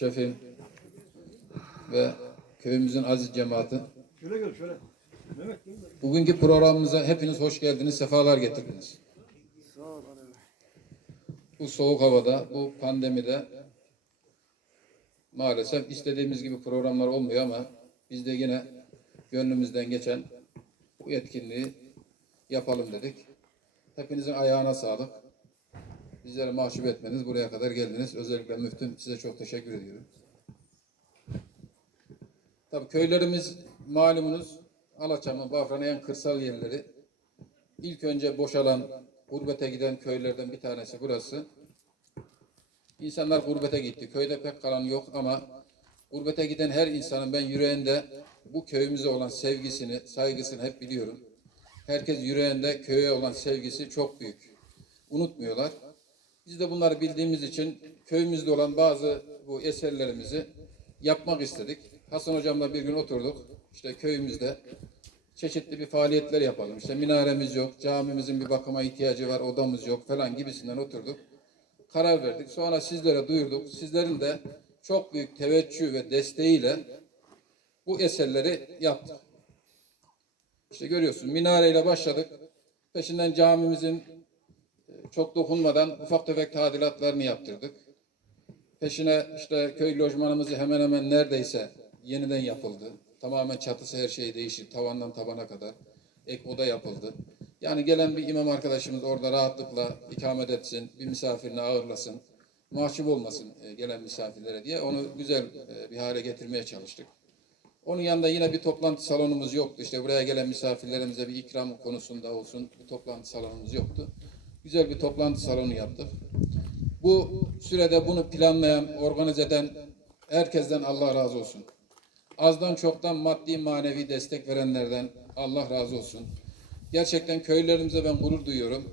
şefim ve köyümüzün aziz cemaati. Şöyle gel şöyle. Bugünkü programımıza hepiniz hoş geldiniz, sefalar getirdiniz. Bu soğuk havada, bu pandemide maalesef istediğimiz gibi programlar olmuyor ama biz de yine gönlümüzden geçen bu etkinliği yapalım dedik. Hepinizin ayağına sağlık. Bizleri mahcup etmeniz, buraya kadar geldiniz. Özellikle müftüm size çok teşekkür ediyorum. Tabii köylerimiz malumunuz Alaçam'ın, Bafra'nın en kırsal yerleri. İlk önce boşalan, gurbete giden köylerden bir tanesi burası. İnsanlar gurbete gitti. Köyde pek kalan yok ama gurbete giden her insanın ben yüreğinde bu köyümüze olan sevgisini, saygısını hep biliyorum. Herkes yüreğinde köye olan sevgisi çok büyük. Unutmuyorlar. Biz de bunları bildiğimiz için köyümüzde olan bazı bu eserlerimizi yapmak istedik. Hasan hocamla bir gün oturduk. İşte köyümüzde çeşitli bir faaliyetler yapalım. İşte minaremiz yok, camimizin bir bakıma ihtiyacı var, odamız yok falan gibisinden oturduk. Karar verdik. Sonra sizlere duyurduk. Sizlerin de çok büyük teveccüh ve desteğiyle bu eserleri yaptık. İşte görüyorsun minareyle başladık. Peşinden camimizin çok dokunmadan ufak tefek tadilatlarını yaptırdık. Peşine işte köy lojmanımızı hemen hemen neredeyse yeniden yapıldı. Tamamen çatısı her şey değişti. Tavandan tabana kadar. Ek oda yapıldı. Yani gelen bir imam arkadaşımız orada rahatlıkla ikamet etsin, bir misafirini ağırlasın, mahcup olmasın e, gelen misafirlere diye onu güzel e, bir hale getirmeye çalıştık. Onun yanında yine bir toplantı salonumuz yoktu. İşte buraya gelen misafirlerimize bir ikram konusunda olsun bir toplantı salonumuz yoktu. Güzel bir toplantı salonu yaptık. Bu sürede bunu planlayan, organize eden herkesten Allah razı olsun. Azdan çoktan maddi manevi destek verenlerden Allah razı olsun. Gerçekten köylerimize ben gurur duyuyorum.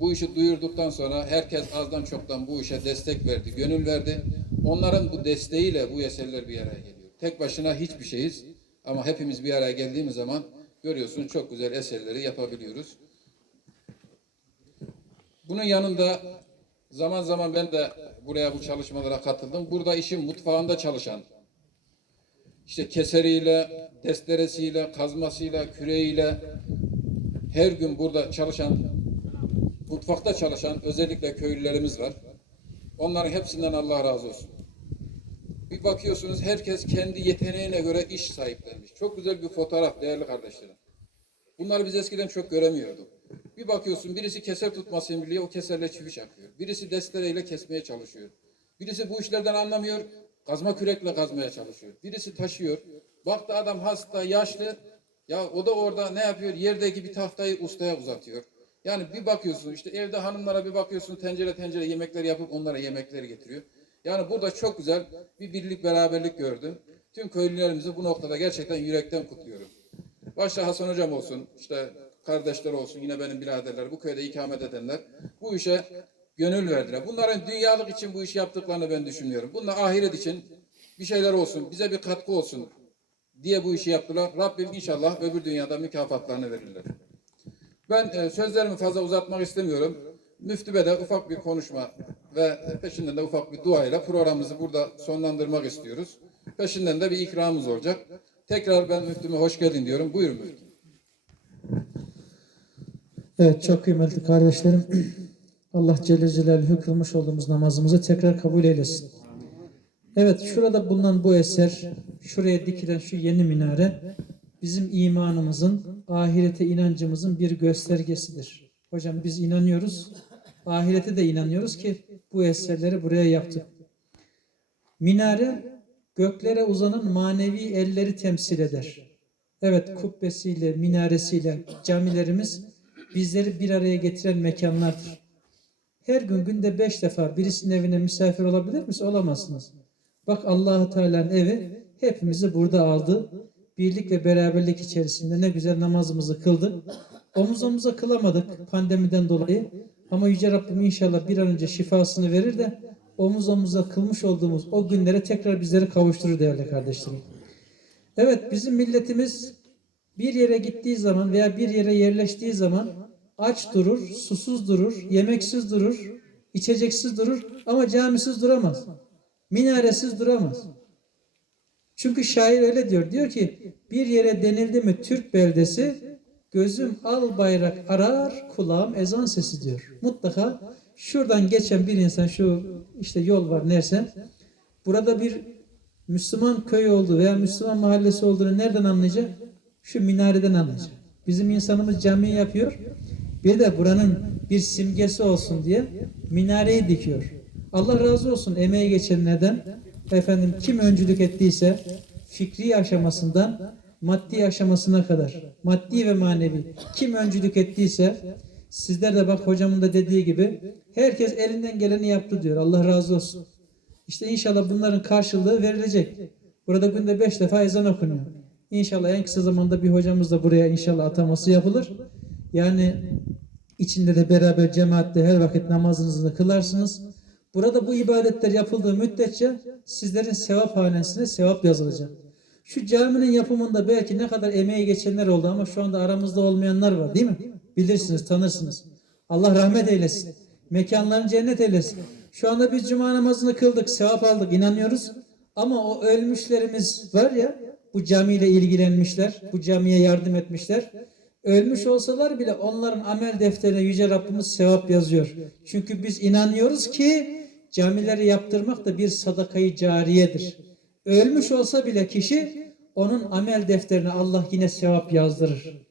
Bu işi duyurduktan sonra herkes azdan çoktan bu işe destek verdi, gönül verdi. Onların bu desteğiyle bu eserler bir araya geliyor. Tek başına hiçbir şeyiz ama hepimiz bir araya geldiğimiz zaman görüyorsun çok güzel eserleri yapabiliyoruz. Bunun yanında zaman zaman ben de buraya bu çalışmalara katıldım. Burada işin mutfağında çalışan, işte keseriyle, testeresiyle, kazmasıyla, küreğiyle her gün burada çalışan, mutfakta çalışan özellikle köylülerimiz var. Onların hepsinden Allah razı olsun. Bir bakıyorsunuz herkes kendi yeteneğine göre iş sahiplenmiş. Çok güzel bir fotoğraf değerli kardeşlerim. Bunları biz eskiden çok göremiyorduk. Bir bakıyorsun birisi keser tutmasını biliyor, o keserle çivi çakıyor. Birisi destereyle kesmeye çalışıyor. Birisi bu işlerden anlamıyor, kazma kürekle kazmaya çalışıyor. Birisi taşıyor. Baktı adam hasta, yaşlı. Ya o da orada ne yapıyor? Yerdeki bir tahtayı ustaya uzatıyor. Yani bir bakıyorsun işte evde hanımlara bir bakıyorsun tencere tencere yemekler yapıp onlara yemekleri getiriyor. Yani burada çok güzel bir birlik beraberlik gördüm. Tüm köylülerimizi bu noktada gerçekten yürekten kutluyorum. Başta Hasan Hocam olsun, işte kardeşler olsun, yine benim biraderler, bu köyde ikamet edenler bu işe gönül verdiler. Bunların dünyalık için bu işi yaptıklarını ben düşünüyorum. Bunlar ahiret için bir şeyler olsun, bize bir katkı olsun diye bu işi yaptılar. Rabbim inşallah öbür dünyada mükafatlarını verirler. Ben e, sözlerimi fazla uzatmak istemiyorum. Müftübe de ufak bir konuşma ve peşinden de ufak bir duayla programımızı burada sonlandırmak istiyoruz. Peşinden de bir ikramımız olacak. Tekrar ben müftüme hoş geldin diyorum. Buyurun müftüm. Evet çok kıymetli kardeşlerim. Allah Celle Celaluhu kılmış olduğumuz namazımızı tekrar kabul eylesin. Evet şurada bulunan bu eser, şuraya dikilen şu yeni minare bizim imanımızın, ahirete inancımızın bir göstergesidir. Hocam biz inanıyoruz, ahirete de inanıyoruz ki bu eserleri buraya yaptık. Minare göklere uzanan manevi elleri temsil eder. Evet kubbesiyle, minaresiyle camilerimiz bizleri bir araya getiren mekanlardır. Her gün günde beş defa birisinin evine misafir olabilir misiniz? Olamazsınız. Bak Allahu Teala'nın evi hepimizi burada aldı. Birlik ve beraberlik içerisinde ne güzel namazımızı kıldık. Omuz omuza kılamadık pandemiden dolayı. Ama Yüce Rabbim inşallah bir an önce şifasını verir de omuz omuza kılmış olduğumuz o günlere tekrar bizleri kavuşturur değerli kardeşlerim. Evet bizim milletimiz bir yere gittiği zaman veya bir yere yerleştiği zaman aç durur, susuz durur, yemeksiz durur, içeceksiz durur ama camisiz duramaz. Minaresiz duramaz. Çünkü şair öyle diyor. Diyor ki bir yere denildi mi Türk beldesi gözüm al bayrak arar kulağım ezan sesi diyor. Mutlaka şuradan geçen bir insan şu işte yol var nerse burada bir Müslüman köy olduğu veya Müslüman mahallesi olduğunu nereden anlayacak? Şu minareden anlayacak. Bizim insanımız cami yapıyor. Bir de buranın bir simgesi olsun diye minareyi dikiyor. Allah razı olsun emeği geçenlerden. Efendim kim öncülük ettiyse fikri aşamasından maddi aşamasına kadar maddi ve manevi kim öncülük ettiyse sizler de bak hocamın da dediği gibi herkes elinden geleni yaptı diyor. Allah razı olsun. İşte inşallah bunların karşılığı verilecek. Burada günde beş defa ezan okunuyor. İnşallah en kısa zamanda bir hocamız da buraya inşallah ataması yapılır. Yani içinde de beraber cemaatle her vakit namazınızı kılarsınız. Burada bu ibadetler yapıldığı müddetçe sizlerin sevap hanesine sevap yazılacak. Şu caminin yapımında belki ne kadar emeği geçenler oldu ama şu anda aramızda olmayanlar var değil mi? Bilirsiniz, tanırsınız. Allah rahmet eylesin. Mekanlarını cennet eylesin. Şu anda biz cuma namazını kıldık, sevap aldık, inanıyoruz. Ama o ölmüşlerimiz var ya, bu camiyle ilgilenmişler, bu camiye yardım etmişler. Ölmüş olsalar bile onların amel defterine Yüce Rabbimiz sevap yazıyor. Çünkü biz inanıyoruz ki camileri yaptırmak da bir sadakayı cariyedir. Ölmüş olsa bile kişi onun amel defterine Allah yine sevap yazdırır.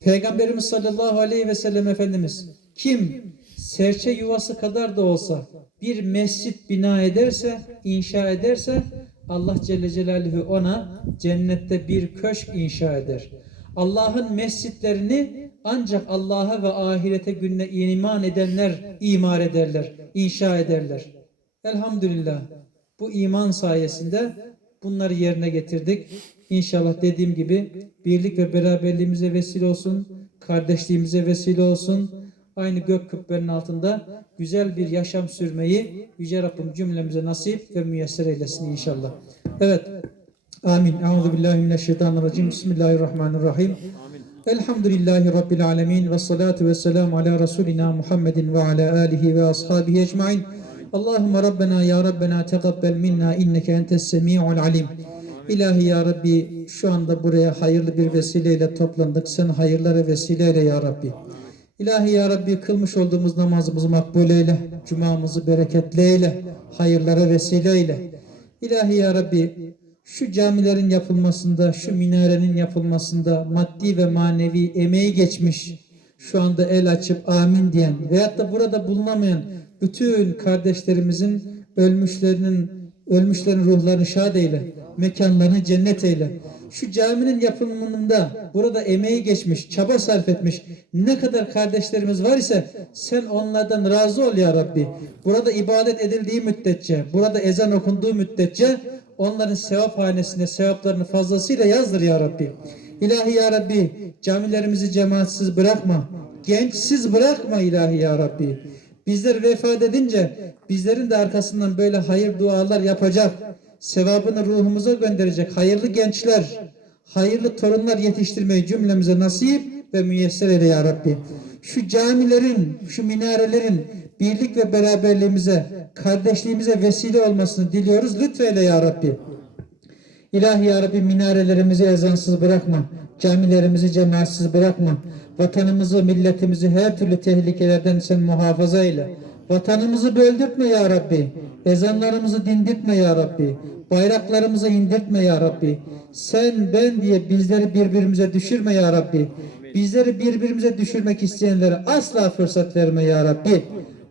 Peygamberimiz sallallahu aleyhi ve sellem Efendimiz kim serçe yuvası kadar da olsa bir mescit bina ederse, inşa ederse Allah Celle Celaluhu ona cennette bir köşk inşa eder. Allah'ın mescitlerini ancak Allah'a ve ahirete gününe iman edenler imar ederler, inşa ederler. Elhamdülillah bu iman sayesinde bunları yerine getirdik. İnşallah dediğim gibi birlik ve beraberliğimize vesile olsun, kardeşliğimize vesile olsun. Aynı gök kubbenin altında güzel bir yaşam sürmeyi Yüce Rabbim cümlemize nasip ve müyesser eylesin inşallah. Evet. Amin. Euzu billahi mineşşeytanirracim. Bismillahirrahmanirrahim. Elhamdülillahi Rabbil alemin ve salatu ve selamu ala Resulina Muhammedin ve ala alihi ve ashabihi ecmain. Allahümme Rabbena ya Rabbena tegabbel minna inneke entes semi'ul alim. İlahi ya Rabbi şu anda buraya hayırlı bir vesileyle toplandık. Sen hayırlara vesile eyle ya Rabbi. İlahi ya Rabbi kılmış olduğumuz namazımızı makbul eyle. Cumamızı bereketli eyle. Hayırlara vesile eyle. İlahi ya Rabbi şu camilerin yapılmasında, şu minarenin yapılmasında maddi ve manevi emeği geçmiş, şu anda el açıp amin diyen veyahut da burada bulunamayan bütün kardeşlerimizin ölmüşlerinin ölmüşlerin ruhlarını şad eyle, mekanlarını cennet eyle. Şu caminin yapımında burada emeği geçmiş, çaba sarf etmiş ne kadar kardeşlerimiz var ise sen onlardan razı ol ya Rabbi. Burada ibadet edildiği müddetçe, burada ezan okunduğu müddetçe onların sevap hanesine sevaplarını fazlasıyla yazdır ya Rabbi. İlahi ya Rabbi camilerimizi cemaatsiz bırakma. Gençsiz bırakma ilahi ya Rabbi. Bizler vefat edince bizlerin de arkasından böyle hayır dualar yapacak. Sevabını ruhumuza gönderecek hayırlı gençler, hayırlı torunlar yetiştirmeyi cümlemize nasip ve müyesser eyle ya Rabbi. Şu camilerin, şu minarelerin birlik ve beraberliğimize, kardeşliğimize vesile olmasını diliyoruz. Lütfeyle ya Rabbi. İlahi ya Rabbi minarelerimizi ezansız bırakma. Camilerimizi cemaatsiz bırakma. Vatanımızı, milletimizi her türlü tehlikelerden sen muhafaza eyle. Vatanımızı böldürtme ya Rabbi. Ezanlarımızı dindirtme ya Rabbi. Bayraklarımızı indirtme ya Rabbi. Sen ben diye bizleri birbirimize düşürme ya Rabbi. Bizleri birbirimize düşürmek isteyenlere asla fırsat verme ya Rabbi.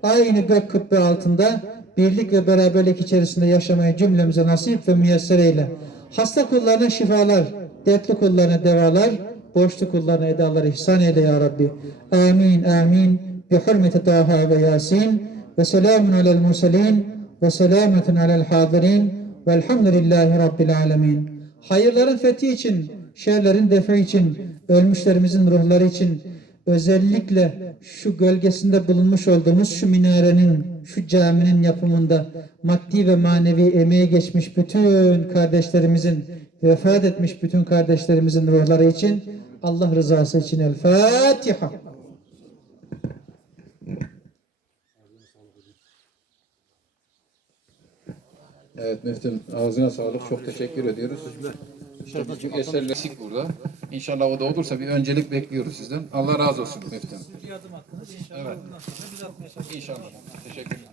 Aynı gök kubbe altında birlik ve beraberlik içerisinde yaşamayı cümlemize nasip ve müyesser eyle. Hasta kullarına şifalar, dertli kullarına devalar, borçlu kullarına edalar ihsan eyle ya Rabbi. Amin, amin. Bi hürmeti Taha ve Yasin ve selamun alel murselin ve selametun alel hadirin velhamdülillahi rabbil alemin. Hayırların fethi için, şerlerin defi için, ölmüşlerimizin ruhları için, özellikle şu gölgesinde bulunmuş olduğumuz şu minarenin, şu caminin yapımında maddi ve manevi emeği geçmiş bütün kardeşlerimizin, vefat etmiş bütün kardeşlerimizin ruhları için, Allah rızası için El Fatiha. Evet müftüm ağzına sağlık. Çok teşekkür ediyoruz. Bu eserler eksik burada. İnşallah o da olursa bir öncelik bekliyoruz sizden. Allah razı olsun müftüm. Evet. İnşallah. Teşekkürler.